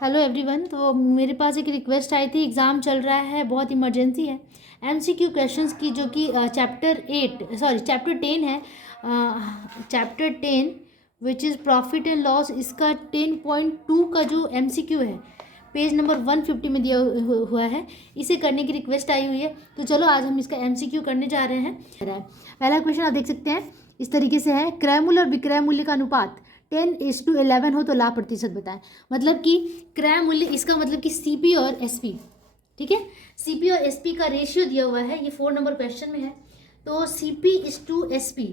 Hello everyone. तो मेरे पास एक रिक्वेस्ट आई थी, एग्ज़ाम चल रहा है, बहुत इमरजेंसी है। एमसीक्यू क्वेश्चंस की जो कि चैप्टर 10 है। Chapter 10 which is profit and loss, इसका 10.2 का जो एमसीक्यू है पेज नंबर 150 में दिया हुआ है। इसे करने की रिक्वेस्ट आई हुई है, तो चलो आज हम इसका एमसीक्यू करने जा रहे हैं। पहला क्वेश्चन आप देख सकते हैं, इस तरीके से है। क्रय मूल्य और विक्रय मूल्य का अनुपात 10:11 हो तो लाभ प्रतिशत बताएं। मतलब कि क्रय मूल्य, इसका मतलब कि सीपी और एसपी, ठीक है। सीपी और एसपी का रेशियो दिया हुआ है, ये 4 नंबर क्वेश्चन में है। तो सीपी इज टू एसपी,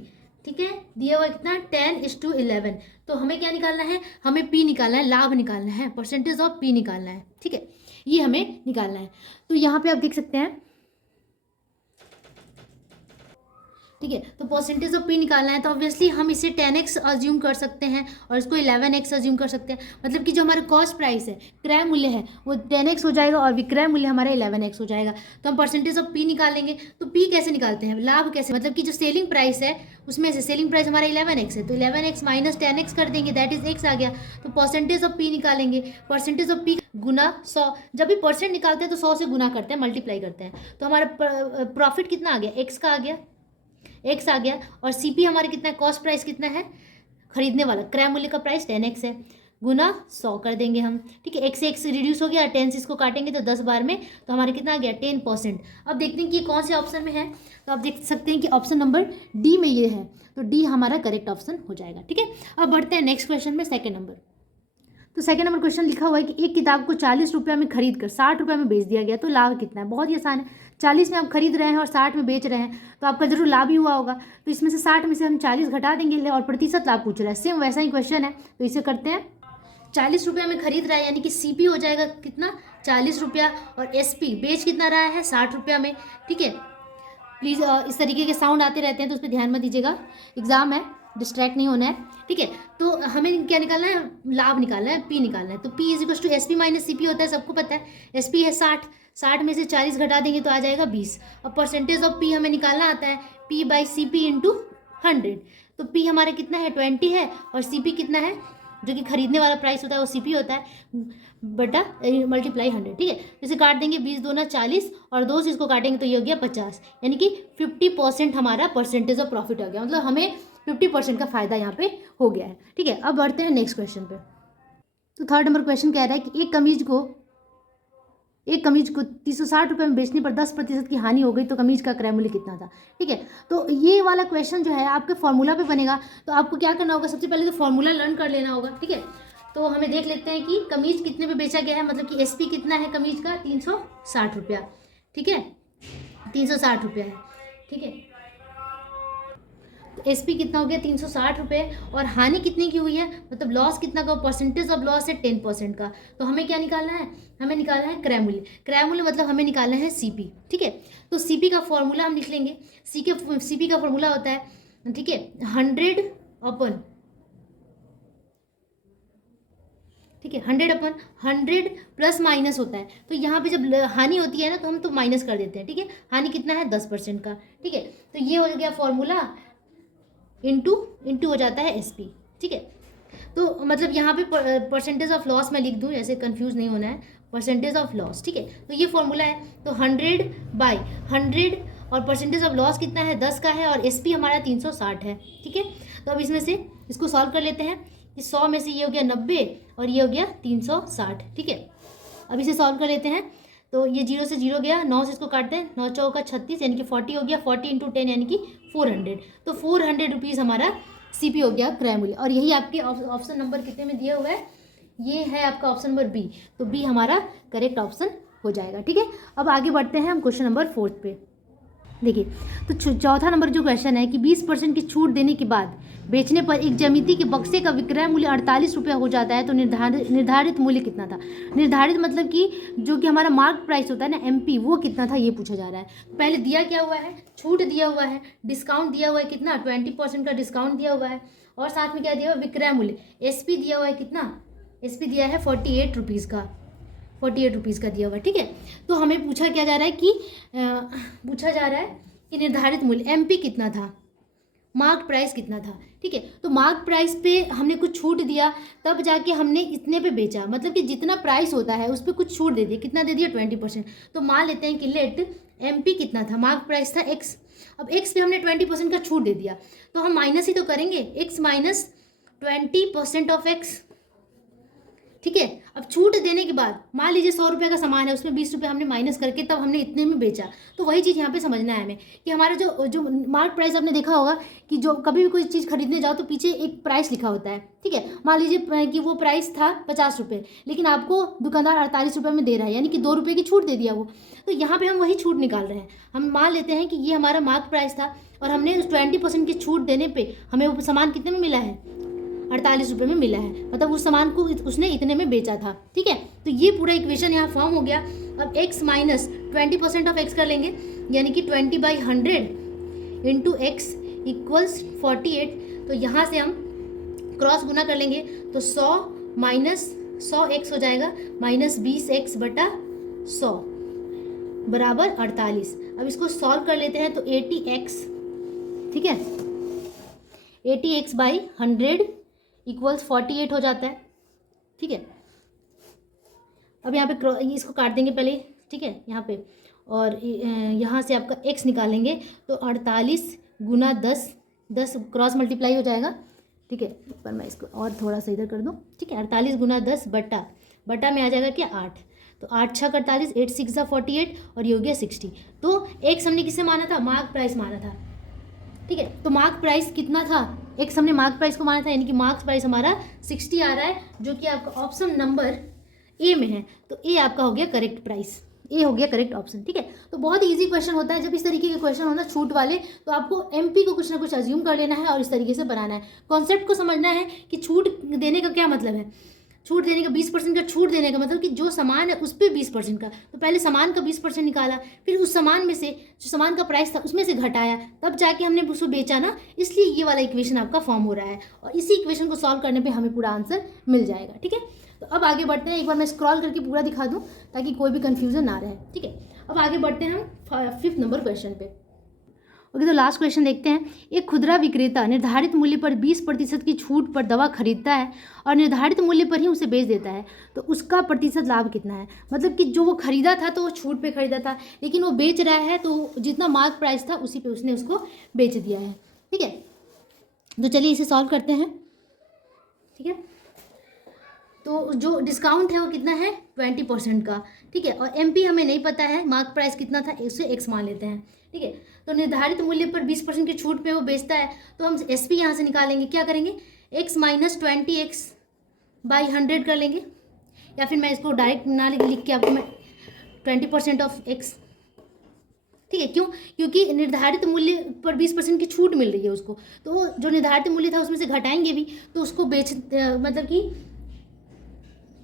ठीक है, दिया हुआ है कितना 10:11। तो हमें क्या निकालना है, हमें पी निकालना है, लाभ निकालना है, परसेंटेज ऑफ पी निकालना है, ठीक है, ये हमें निकालना है। तो यहाँ पे आप देख सकते हैं, ठीक है। तो परसेंटेज ऑफ पी निकालना है, तो ऑब्वियसली हम इसे 10x अज्यूम कर सकते हैं और इसको 11x अज्यूम कर सकते हैं। मतलब कि जो हमारा कॉस्ट प्राइस है, क्रय मूल्य है, वो 10x हो जाएगा और विक्रय मूल्य हमारा 11x हो जाएगा। तो हम परसेंटेज ऑफ पी निकालेंगे। तो पी कैसे निकालते हैं, लाभ कैसे, मतलब कि जो सेलिंग प्राइस है उसमें से सेलिंग प्राइस हमारा 11x है, तो 11x माइनस 10x कर देंगे, दैट इज x आ गया। तो परसेंटेज ऑफ पी निकालेंगे, परसेंटेज ऑफ पी गुना 100। जब भी परसेंट निकालते हैं तो 100 से गुना करते हैं, मल्टीप्लाई करते हैं। तो हमारा प्रॉफिट कितना आ गया, x का आ गया, एक्स आ गया। और सीपी हमारे कितना है, कॉस्ट प्राइस कितना है, खरीदने वाला क्रय मूल्य का प्राइस 10x है, गुना 100 कर देंगे हम, ठीक है। एक्स से एक्स रिड्यूस हो गया, 10 से इसको काटेंगे तो 10 बार में, तो हमारे कितना आ गया 10%। अब देखते हैं कि ये कौन से ऑप्शन में है। तो आप देख सकते हैं कि ऑप्शन नंबर डी में ये है, तो डी हमारा करेक्ट ऑप्शन हो जाएगा, ठीक है। अब बढ़ते हैं नेक्स्ट क्वेश्चन में, सेकेंड नंबर। तो सेकंड नंबर क्वेश्चन लिखा हुआ है कि एक किताब को 40 रुपये में खरीद कर 60 रुपये में बेच दिया गया, तो लाभ कितना है। बहुत ही आसान है, 40 में आप खरीद रहे हैं और 60 में बेच रहे हैं, तो आपका जरूर लाभ ही हुआ होगा। तो इसमें से 60 में से हम 40 घटा देंगे और प्रतिशत लाभ पूछ रहा है, सेम वैसा ही क्वेश्चन है। तो इसे करते हैं, 40 रुपये में खरीद रहा है, यानी कि सीपी हो जाएगा कितना 40 रुपया, और एसपी बेच कितना रहा है 60 रुपया में, ठीक है। प्लीज़ इस तरीके के साउंड आते रहते हैं तो उस पर ध्यान मत दीजिएगा, एग्जाम है, डिस्ट्रैक्ट नहीं होना है, ठीक है। तो हमें क्या निकालना है, लाभ निकालना है, पी निकालना है। तो P is equal to S P minus C P होता है, सबको पता है। एस पी है 60 में से 40 घटा देंगे तो आ जाएगा 20। अब परसेंटेज ऑफ पी हमें निकालना आता है, P by C P into 100। तो पी हमारा कितना है 20 है, और सी पी कितना है, जो कि खरीदने वाला प्राइस होता है वो सीपी होता है, बटा मल्टीप्लाई 100, ठीक है। इसे काट देंगे, 20 दूना 40 और 2 से इसको काटेंगे तो ये हो गया 50, यानी कि 50% हमारा परसेंटेज ऑफ प्रॉफिट हो गया। मतलब हमें 50% का फायदा यहाँ पे हो गया है, ठीक है। अब बढ़ते हैं नेक्स्ट क्वेश्चन पे। तो थर्ड नंबर क्वेश्चन कह रहा है कि एक कमीज को 360 रुपये में बेचने पर 10% की हानि हो गई, तो कमीज का क्रय मूल्य कितना था, ठीक है। तो ये वाला क्वेश्चन जो है आपके फॉर्मूला पे बनेगा, तो आपको क्या करना होगा, सबसे पहले तो फॉर्मूला लर्न कर लेना होगा, ठीक है। तो हमें देख लेते हैं कि कमीज कितने पे बेचा गया है, मतलब कि एसपी कितना है कमीज का 360 रुपया, ठीक है, 360 रुपया है, ठीक है। तो एसपी कितना हो गया 360 रुपये, और हानि कितने की हुई है, मतलब लॉस कितना का, परसेंटेज ऑफ लॉस है 10% का। तो हमें क्या निकालना है, हमें निकालना है क्रय मूल्य। क्रय मूल्य मतलब हमें निकालना है सीपी, ठीक है। तो सीपी का फॉर्मूला हम लिख लेंगे, सीपी का फॉर्मूला होता है, ठीक है, 100 अपन, ठीक है, 100/100 प्लस माइनस होता है। तो यहाँ पे जब हानि होती है ना, तो हम तो माइनस कर देते हैं, ठीक है। हानि कितना है 10% का, ठीक है। तो ये हो गया फॉर्मूला, इंटू हो जाता है एसपी, ठीक है। तो मतलब यहाँ पे परसेंटेज ऑफ लॉस मैं लिख दूँ, ऐसे कंफ्यूज नहीं होना है, परसेंटेज ऑफ लॉस, ठीक है। तो ये फॉर्मूला है, तो 100/100, और परसेंटेज ऑफ लॉस कितना है 10 का है, और एसपी हमारा 360 है, ठीक है। तो अब इसमें से इसको सॉल्व कर लेते हैं, कि 100 में से ये हो गया 90 और ये हो गया 360, ठीक है। अब इसे सॉल्व कर लेते हैं, तो ये 0 से 0 गया, 9 से इसको काटते हैं, 9 चौका 36 यानी कि 40 हो गया, 40 इंटू 10 यानी कि 400। तो 400 रुपीज़ हमारा सीपी हो गया क्रय मूल्य। और यही आपके ऑप्शन नंबर कितने में दिया हुआ है, ये है आपका ऑप्शन नंबर बी। तो बी हमारा करेक्ट ऑप्शन हो जाएगा, ठीक है। अब आगे बढ़ते हैं हम क्वेश्चन नंबर 4 पे। देखिए, तो चौथा नंबर जो क्वेश्चन है कि 20% की छूट देने के बाद बेचने पर एक ज्यामिति के बक्से का विक्रय मूल्य 48 रुपया हो जाता है, तो निर्धारित मूल्य कितना था। निर्धारित मतलब कि जो कि हमारा मार्क प्राइस होता है ना, एमपी, वो कितना था ये पूछा जा रहा है। पहले दिया क्या हुआ है, छूट दिया हुआ है, डिस्काउंट दिया हुआ है कितना 20% का डिस्काउंट दिया हुआ है, और साथ में क्या दिया हुआ है विक्रय मूल्य, एसपी दिया हुआ है कितना, एसपी दिया है 48 रुपीज़ का, 48 रुपीज़ का दिया हुआ, ठीक है। तो हमें पूछा क्या जा रहा है कि पूछा जा रहा है कि निर्धारित मूल्य एमपी कितना था, मार्क प्राइस कितना था, ठीक है। तो मार्क प्राइस पे हमने कुछ छूट दिया, तब जाके हमने इतने पे बेचा, मतलब कि जितना प्राइस होता है उस पर कुछ छूट दे दिया। कितना दे दिया? 20%। तो मान लेते हैं कि लेट MP कितना था, मार्क प्राइस था X। अब X पे हमने 20% का छूट दे दिया, तो हम माइनस ही तो करेंगे, X माइनस 20% ऑफ X, ठीक है। अब छूट देने के बाद मान लीजिए 100 रुपये का सामान है, उसमें 20 रुपये हमने माइनस करके तब हमने इतने में बेचा। तो वही चीज़ यहाँ पे समझना है हमें कि हमारा जो मार्क प्राइस, आपने देखा होगा कि जो कभी भी कोई चीज़ खरीदने जाओ तो पीछे एक प्राइस लिखा होता है, ठीक है। मान लीजिए कि वो प्राइस था 50 रुपये, लेकिन आपको दुकानदार 48 रुपये में दे रहा है, यानी कि 2 रुपये की छूट दे दिया वो। तो यहाँ पर हम वही छूट निकाल रहे हैं। हम मान लेते हैं कि ये हमारा मार्क प्राइस था और हमने उस 20% की छूट देने पर हमें वो सामान कितने में मिला है? 48 रुपये में मिला है, मतलब उस सामान को उसने इतने में बेचा था, ठीक है। तो ये पूरा इक्वेशन यहाँ फॉर्म हो गया। अब x माइनस 20% ऑफ x कर लेंगे, यानी कि 20/100 इंटू एक्स इक्वल्स 48। तो यहाँ से हम क्रॉस गुना कर लेंगे, तो 100 माइनस 100x हो जाएगा, माइनस 20x बटा 100 बराबर 48। अब इसको सॉल्व कर लेते हैं, तो 80x, ठीक है, 80x/100 इक्वल्स 48 हो जाता है, ठीक है। अब यहाँ पे इसको काट देंगे पहले, ठीक है, यहाँ पे, और यहाँ से आपका x निकालेंगे, तो 48 गुना 10, 10 क्रॉस मल्टीप्लाई हो जाएगा, ठीक है। पर मैं इसको और थोड़ा सा इधर कर दूँ, ठीक है। 48 गुना 10 बटा में आ जाएगा क्या? 8। तो 8 6 48, 8 6 48, और ये हो गया 60। तो x हमने किसे माना था? मार्क प्राइस माना था, ठीक है। तो मार्क प्राइस कितना था? एक्स हमने मार्क प्राइस को माना था, यानी कि मार्क्स प्राइस हमारा 60 आ रहा है, जो कि आपका ऑप्शन नंबर ए में है। तो ए आपका हो गया करेक्ट प्राइस, ए हो गया करेक्ट ऑप्शन, ठीक है। तो बहुत ही ईजी क्वेश्चन होता है। जब इस तरीके के क्वेश्चन होना छूट वाले, तो आपको MP को कुछ ना कुछ अज्यूम कर लेना है और इस तरीके से बनाना है। कॉन्सेप्ट को समझना है कि छूट देने का क्या मतलब है। छूट देने का 20% का छूट देने का मतलब कि जो सामान है उस पर 20% का, तो पहले सामान का 20% निकाला, फिर उस सामान में से जो सामान का प्राइस था उसमें से घटाया, तब जाके हमने उसको बेचा ना। इसलिए ये वाला इक्वेशन आपका फॉर्म हो रहा है, और इसी इक्वेशन को सॉल्व करने पे हमें पूरा आंसर मिल जाएगा, ठीक है। तो अब आगे बढ़ते हैं, एक बार मैं स्क्रॉल करके पूरा दिखा दूँ ताकि कोई भी कन्फ्यूजन ना रहे, ठीक है। अब आगे बढ़ते हैं हम 5th नंबर क्वेश्चन पे। ओके, तो लास्ट क्वेश्चन देखते हैं। एक खुदरा विक्रेता निर्धारित मूल्य पर 20% की छूट पर दवा खरीदता है और निर्धारित मूल्य पर ही उसे बेच देता है, तो उसका प्रतिशत लाभ कितना है? मतलब कि जो वो खरीदा था तो वो छूट पे खरीदा था, लेकिन वो बेच रहा है तो जितना मार्क प्राइस था उसी पे उसने उसको बेच दिया है, ठीक है। तो चलिए इसे सॉल्व करते हैं, ठीक है। तो जो डिस्काउंट है वो कितना है? 20% का, ठीक है। और MP हमें नहीं पता है, मार्क प्राइस कितना था, उसे x मान लेते हैं, ठीक है। तो निर्धारित मूल्य पर 20% की छूट पे वो बेचता है, तो हम SP यहाँ से निकालेंगे। क्या करेंगे? x माइनस 20x/100 कर लेंगे, या फिर मैं इसको डायरेक्ट ना लिख के आपको मैं 20% ऑफ x, ठीक है। क्यों? क्योंकि निर्धारित मूल्य पर 20% की छूट मिल रही है उसको, तो जो निर्धारित मूल्य था उसमें से घटाएंगे भी, तो उसको मतलब कि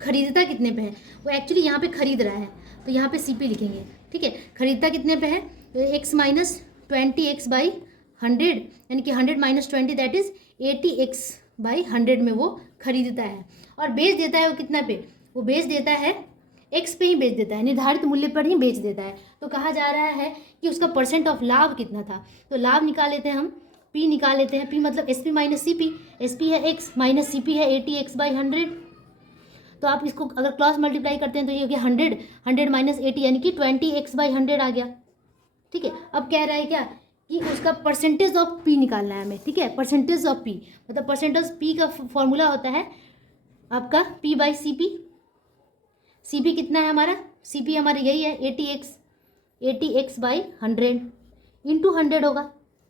खरीदता कितने पे है, वो एक्चुअली यहाँ पे खरीद रहा है, तो यहाँ पे CP लिखेंगे, ठीक है। खरीदता कितने पे है? तो x माइनस 20x/100, यानी कि 100 माइनस 20 दैट इज 80x/100 में वो खरीदता है। और बेच देता है वो कितना पे? वो बेच देता है x पे ही बेच देता है, निर्धारित मूल्य पर ही बेच देता है। तो कहा जा रहा है कि उसका परसेंट ऑफ लाभ कितना था। तो लाभ निकाल लेते हैं हम, P निकाल लेते हैं। P मतलब SP माइनस CP, SP है x माइनस CP है 80x/100। तो आप इसको अगर क्रॉस मल्टीप्लाई करते हैं तो ये हो गया 100 माइनस 80, यानी कि 20x/100 आ गया, ठीक है। अब कह रहा है क्या कि उसका परसेंटेज ऑफ P निकालना है हमें, ठीक है। परसेंटेज ऑफ P मतलब परसेंटेज P का फॉर्मूला होता है आपका P/CP। CP कितना है हमारा? CP हमारा यही है 80x/100 इंटू 100 होगा,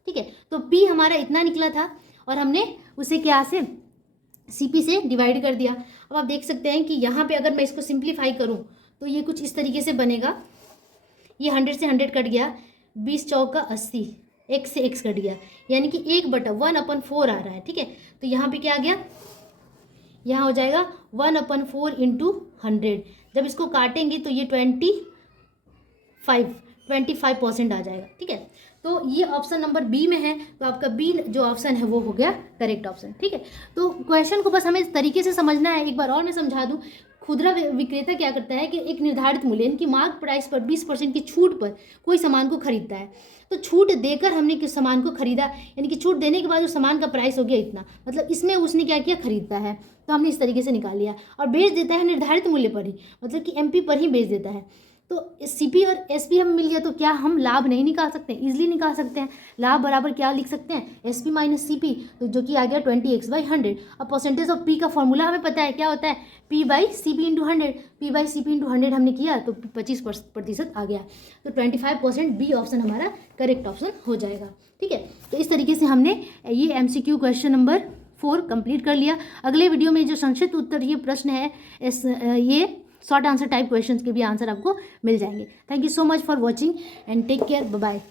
ठीक है। तो P हमारा इतना निकला था और हमने उसे क्या से CP से डिवाइड कर दिया। अब आप देख सकते हैं कि यहाँ पे अगर मैं इसको सिंप्लीफाई करूँ तो ये कुछ इस तरीके से बनेगा। ये 100 से 100 कट गया, 20 चौका 80, x से x कट गया, यानी कि 1/1/4 आ रहा है, ठीक है। तो यहाँ पे क्या आ गया? यहाँ हो जाएगा 1/4 इंटू 100। जब इसको काटेंगे तो ये 25% आ जाएगा, ठीक है। तो ये ऑप्शन नंबर B में है, तो आपका B जो ऑप्शन है वो हो गया करेक्ट ऑप्शन, ठीक है। तो क्वेश्चन को बस हमें इस तरीके से समझना है। एक बार और मैं समझा दूँ, खुदरा विक्रेता क्या करता है कि एक निर्धारित मूल्य यानी कि मार्क प्राइस पर 20% की छूट पर कोई सामान को खरीदता है। तो छूट देकर हमने किस सामान को खरीदा, यानी कि छूट देने के बाद उस सामान का प्राइस हो गया इतना, मतलब इसमें उसने क्या किया, खरीदता है। तो हमने इस तरीके से निकाल लिया। और बेच देता है निर्धारित मूल्य पर ही, मतलब कि एमपी पर ही बेच देता है। तो सीपी और एसपी हमें मिल गया, तो क्या हम लाभ नहीं निकाल सकते? इजीली निकाल सकते हैं। लाभ बराबर क्या लिख सकते हैं, एसपी माइनस सीपी, तो जो कि आ गया 20x/100। अब परसेंटेज ऑफ पी का फॉर्मूला हमें पता है, क्या होता है, p/cp × 100। p/cp × 100 हमने किया तो 25% आ गया। तो 25% बी ऑप्शन हमारा करेक्ट ऑप्शन हो जाएगा। ठीक है, तो इस तरीके से हमने ये MCQ क्वेश्चन नंबर 4 कंप्लीट कर लिया। अगले वीडियो में जो संक्षिप्त उत्तर ये प्रश्न है, ये शॉर्ट आंसर टाइप क्वेश्चंस के भी आंसर आपको मिल जाएंगे। Thank you so much for watching and take care, bye bye.